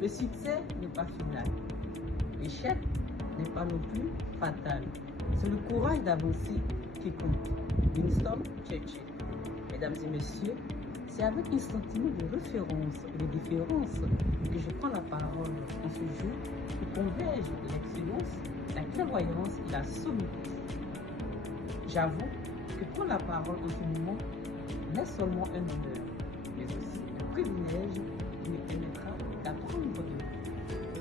Le succès n'est pas final. L'échec n'est pas non plus fatal. C'est le courage d'avancer qui compte. Winston Churchill. Mesdames et messieurs, c'est avec un sentiment de référence et de différence que je prends la parole en ce jour où convergent l'excellence, la clairvoyance et la sommité. J'avoue que prendre la parole en ce moment n'est seulement un honneur, mais aussi un privilège qui me permettra d'apprendre de vous.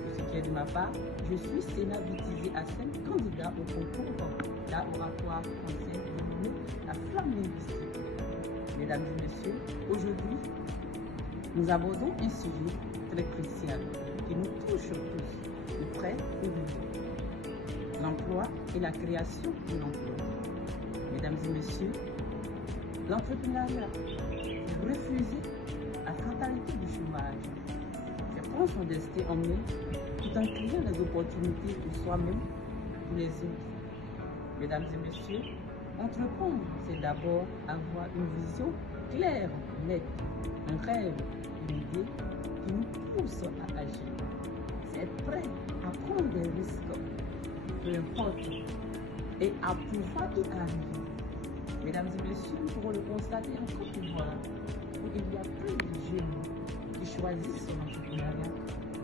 Pour ce qui est de ma part, je suis sénat-baptisé à 5 candidats au concours d'oratoire français dénommé la flamme linguistique. Mesdames et messieurs, aujourd'hui, nous abordons un sujet très crucial qui nous touche tous, de près ou de loin. L'emploi et la création de l'emploi. Mesdames et messieurs, l'entrepreneuriat, c'est refuser la fatalité du chômage. C'est prendre son destin en main tout en créant des opportunités pour soi-même, pour les autres. Mesdames et messieurs, entreprendre, c'est d'abord avoir une vision claire, nette, un rêve, une idée qui nous pousse à agir. C'est être prêt à prendre des risques, peu importe, et à pouvoir y arriver. Mesdames et messieurs, nous pourrons le constater en Côte d'Ivoire, où il y a plus de jeunes qui choisissent l'entrepreneuriat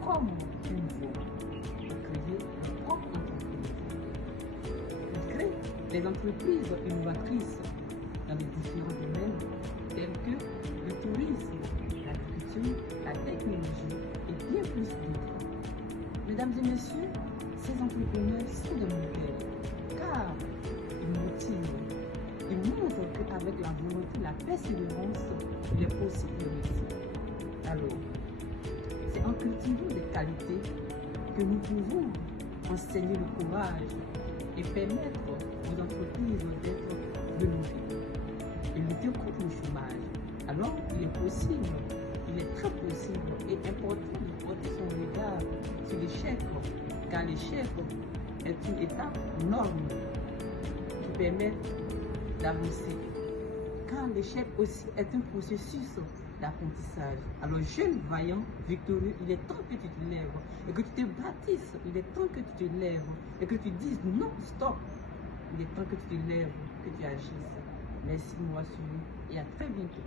comme une voie pour créer leur propre entreprise. Ils créent des entreprises innovatrices dans les différents domaines tels que le tourisme, l'agriculture, la technologie et bien plus d'autres. Mesdames et messieurs, ces entrepreneurs sont des modèles car ils motivent. Ils montrent qu'avec la volonté, la persévérance, il est possible de réussir. Alors, c'est en cultivant des qualités que nous pouvons enseigner le courage et permettre aux entreprises d'être rénovées et lutter contre le chômage. Alors, il est possible, il est très possible et important de porter son regard sur l'échec, car l'échec est une étape norme qui permet d'avancer. Car l'échec aussi est un processus d'apprentissage. Alors, jeune, vaillant, victorieux, il est temps que tu te lèves et que tu te bâtisses. Il est temps que tu te lèves et que tu dises non, stop. Il est temps que tu te lèves, que tu agisses. Merci de m'avoir suivi et à très bientôt.